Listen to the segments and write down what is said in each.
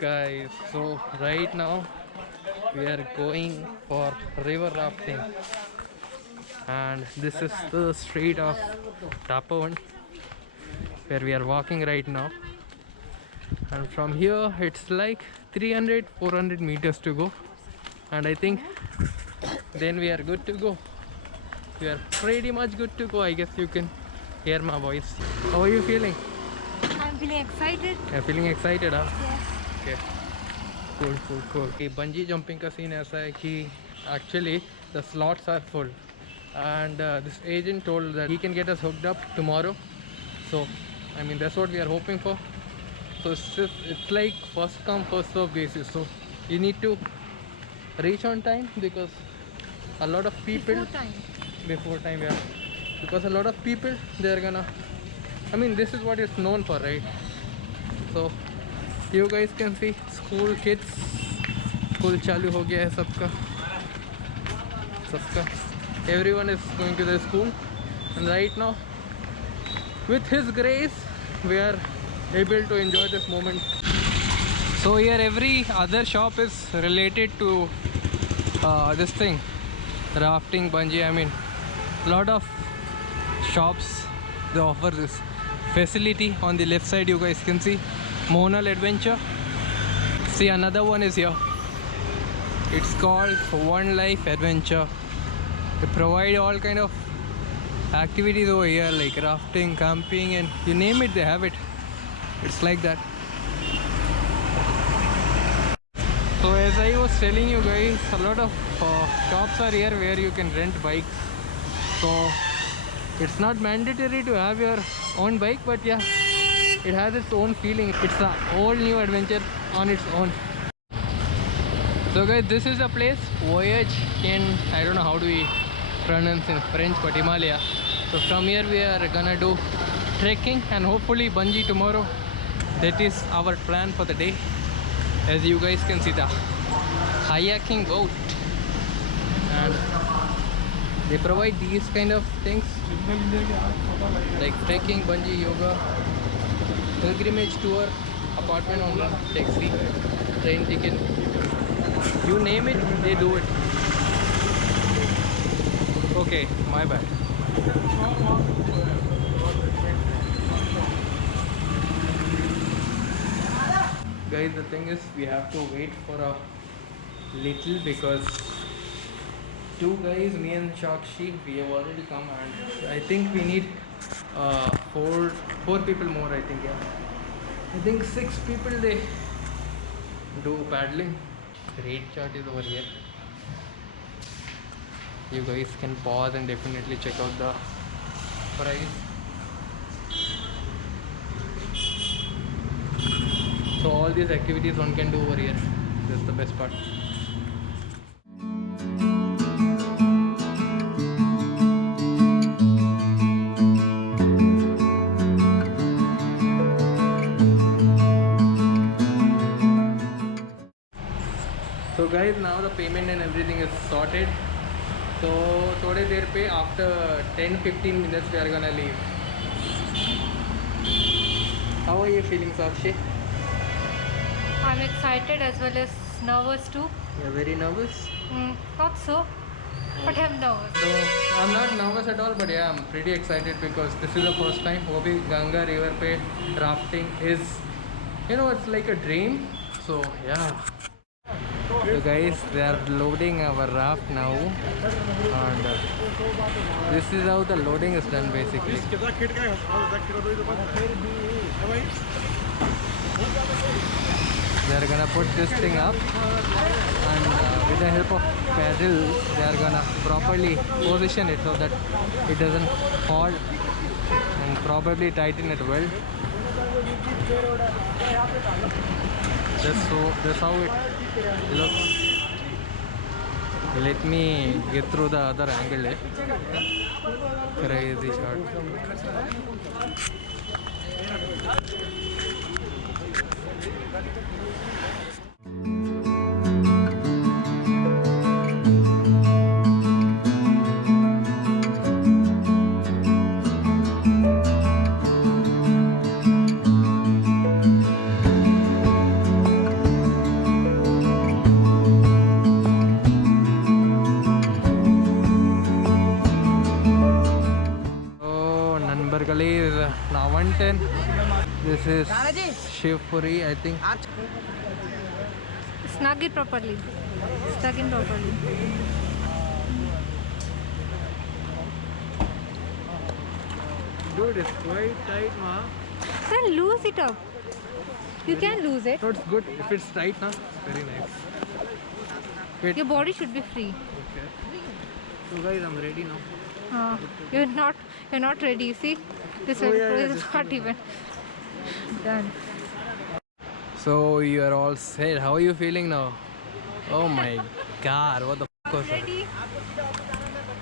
Guys, so right now we are going for river rafting, and this is the street of Tapavan where we are walking right now. And from here it's like 300-400 meters to go, and I think then we are good to go. We are pretty much good to go. I guess you can hear my voice. How are you feeling? I'm feeling excited. You're feeling excited, huh? Yes. Okay. Cool. Bungee jumping का scene ऐसा है कि actually the slots are full, and this agent told that he can get us hooked up tomorrow. So I mean that's what we are hoping for. So it's like first come first serve basis. So you need to reach on time because a lot of people before time, yeah, because a lot of people they're gonna, I mean this is what it's known for, right? So you guys can see school kids, school चालू हो गया है सबका, everyone is going to their school, and right now with his grace we are able to enjoy this moment. So here every other shop is related to this thing, rafting, bungee. I mean a lot of shops they offer this facility. On the left side you guys can see Monal Adventure. See, another one is here. It's called One Life Adventure. They provide all kind of activities over here like rafting, camping, and you name it, they have it. It's like that. So as I was telling you guys, a lot of shops are here where you can rent bikes. So it's not mandatory to have your own bike, but yeah, it has its own feeling. It's a whole new adventure on its own. So guys, this is a place, Voyage in, I don't know how do we pronounce in French, but Himalaya. So from here we are gonna do trekking and hopefully bungee tomorrow. That is our plan for the day. As you guys can see, the kayaking boat, and they provide these kind of things like trekking, bungee, yoga, pilgrimage tour, apartment only, taxi, train ticket, you name it, they do it. Okay, my bad. Guys, the thing is we have to wait for a little because two guys, me and Shakshi, we have already come, and I think we need four people more. I think, yeah, I think 6 people they do paddling. Rate chart is over here. You guys can pause and definitely check out the price. So all these activities one can do over here. That's the best part. So guys, now the payment and everything is sorted. So थोड़े देर पे after 10-15 minutes we are gonna leave. How are you feeling, Sakshi? I'm excited as well as nervous too. You're very nervous? Not so, but I'm nervous. So I'm not nervous at all, but yeah, I'm pretty excited because this is the first time. वो भी Ganga river पे rafting is, you know, it's like a dream. So yeah. So guys, they are loading our raft now, and this is how the loading is done basically. They are gonna put this thing up, and with the help of paddles they are gonna properly position it so that it doesn't fall, and probably tighten it well. That's how it looks. Let me get through the other angle. Crazy shot. gully is now 110. This is Shivpuri, I think. Snug it properly. Snug in properly. Dude, it's quite tight, ma. Then lose it up. You can lose it. So it's good if it's tight, na. Very nice. Wait. Your body should be free. Okay. So guys, I'm ready now. You're not ready. See, this is not even done. So you are all set. How are you feeling now? Oh my god, what the f was that? Ready?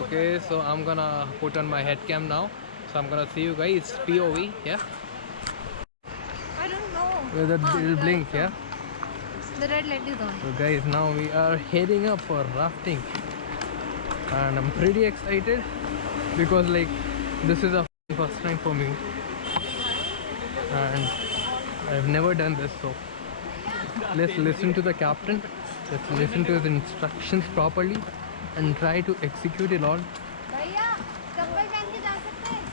Okay, so I'm gonna put on my head cam now. So I'm gonna see you guys. POV, yeah? I don't know. It'll blink, yeah? The red light is on. So guys, now we are heading up for rafting. And I'm pretty excited because like this is a first time for me. And I've never done this, so let's listen to the captain. Let's listen to his instructions properly and try to execute it all.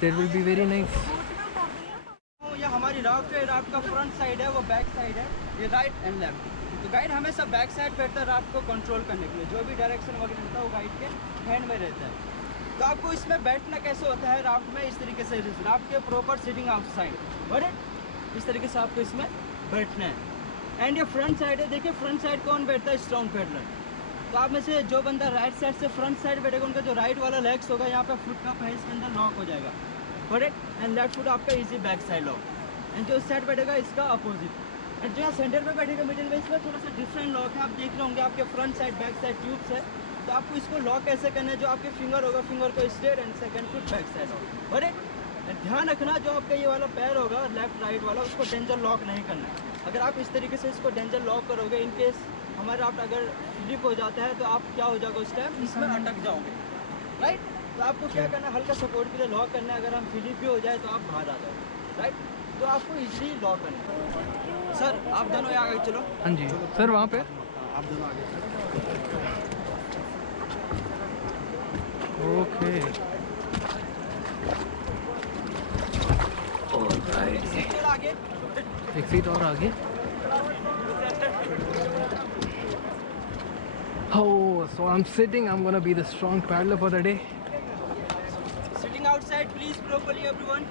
That will be very nice. ये हमारी raft है, raft का front side है, वो back side है, ये right and left. तो guide हमेशा बैक साइड पे रहता है राफ्ट को कंट्रोल करने के लिए, जो भी डायरेक्शन वगैरह रहता है वो गाइड के हैंड में रहता है। तो आपको इसमें बैठना कैसे होता है राफ्ट में, इस तरीके से राफ्ट के प्रॉपर सिटिंग आउटसाइड, बट इस तरीके से आपको इसमें बैठना है। एंड ये फ्रंट साइड है, देखिए फ्रंट साइड कौन बैठता है, स्ट्रॉन्ग पैडलर। तो आप में से जो बंदा राइट साइड से फ्रंट साइड बैठेगा, उनका जो राइट वाला लेग्स होगा यहाँ पे फुट का है इसके अंदर लॉक हो जाएगा, बट एंड लेफ्ट फुट आपका easy back side lock. And जो साइड बैठेगा इसका अपोजिट। एंड जो यहाँ सेंटर पे बैठेगा मिडिल में, इसमें थोड़ा सा डिफरेंट लॉक है। आप देख रहे होंगे आपके front side back side tubes है। तो आपको इसको लॉक कैसे करना है, जो आपके फिंगर होगा, फिंगर को straight and second foot back side lock, but ध्यान रखना जो आपका ये वाला पैर होगा लेफ्ट राइट वाला, उसको डेंजर लॉक नहीं करना है। अगर आप इस तरीके से इसको डेंजर लॉक करोगे, इन केस हमारा आप अगर स्लिप हो जाता है तो आप क्या हो जाएगा उस टाइम, इसमें अटक जाओगे, राइट। तो आपको क्या करना है, हल्का सपोर्ट के लिए लॉक करना है। अगर हम स्लिप भी हो जाए तो आप बाहर आ जाओगे, राइट। तो आपको इजीली लॉक करना है। सर आप दोनों आगे चलो। हाँ जी सर, वहाँ पे आप दोनों आगे चलो। ओके। आगे एक सीट और आगे। Oh, so I'm sitting. I'm gonna be the strong paddler for the day. Sitting outside please properly everyone.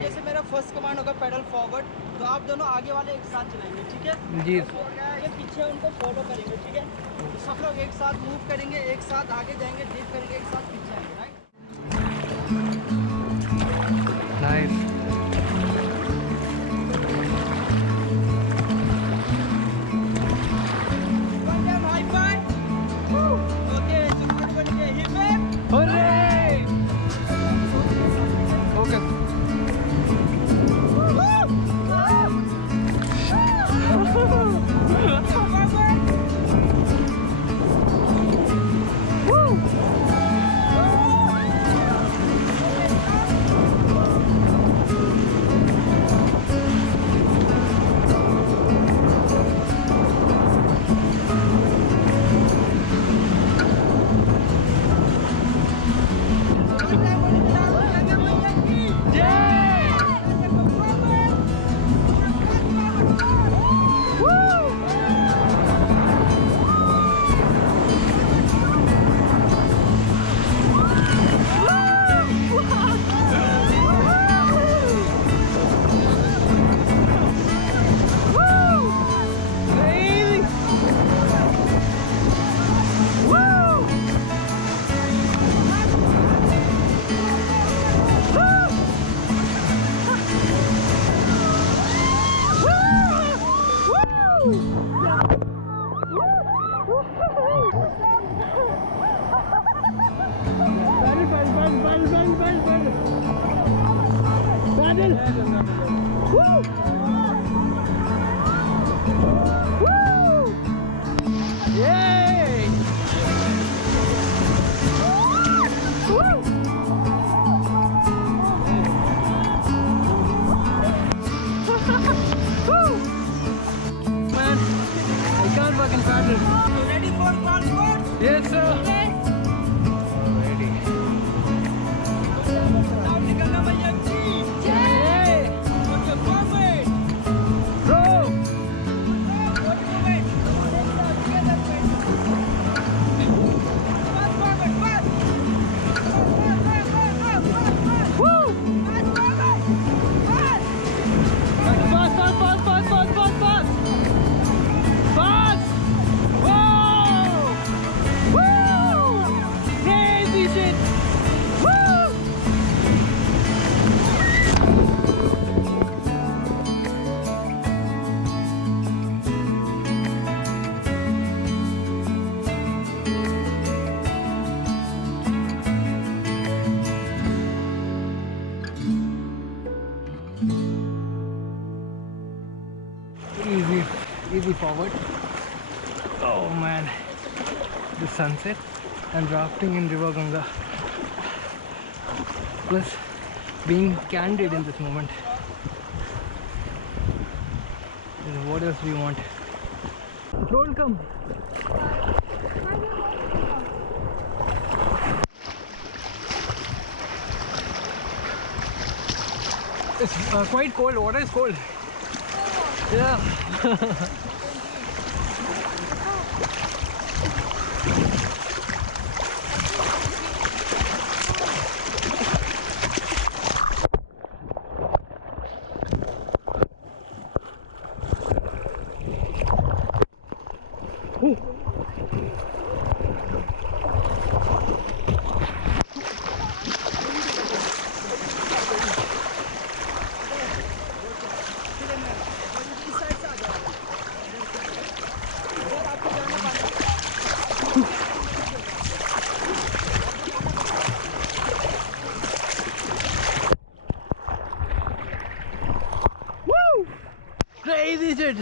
जैसे मेरा फर्स्ट कमांड होगा पैडल फॉरवर्ड, तो आप दोनों आगे वाले एक साथ चलाएंगे, ठीक है जी। ये पीछे उनको फॉलो करेंगे, ठीक है। तो सब लोग एक साथ मूव करेंगे, एक साथ आगे जाएंगे, ड्रिप करेंगे, एक साथ पीछे आएंगे, right. Nice. High five. Okay, super बन गए, hip hip. Hooray! Okay. Ready for transport? Yes, sir. Ready. Now निकलना भैया जी। slowly forward. Oh man, the sunset and rafting in River Ganga, plus being candid in this moment. What else do you want? Don't come. It's quite cold. Water is cold. Yeah. Crazy shit.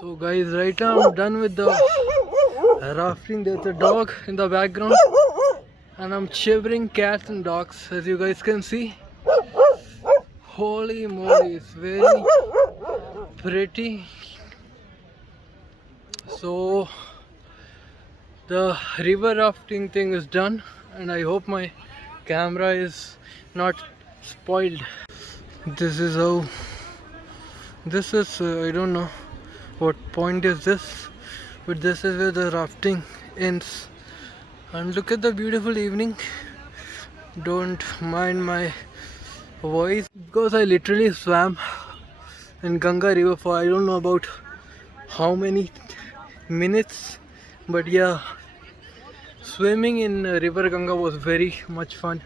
So guys, right now I'm done with the rafting. There's a dog in the background and I'm shivering cats and dogs, as you guys can see. Holy moly, it's very pretty. So the river rafting thing is done and I hope my camera is not spoiled. This is how this is. I don't know what point is this, but this is where the rafting ends. And look at the beautiful evening. Don't mind my voice because I literally swam in Ganga river for I don't know about how many minutes, but yeah, swimming in river Ganga was very much fun.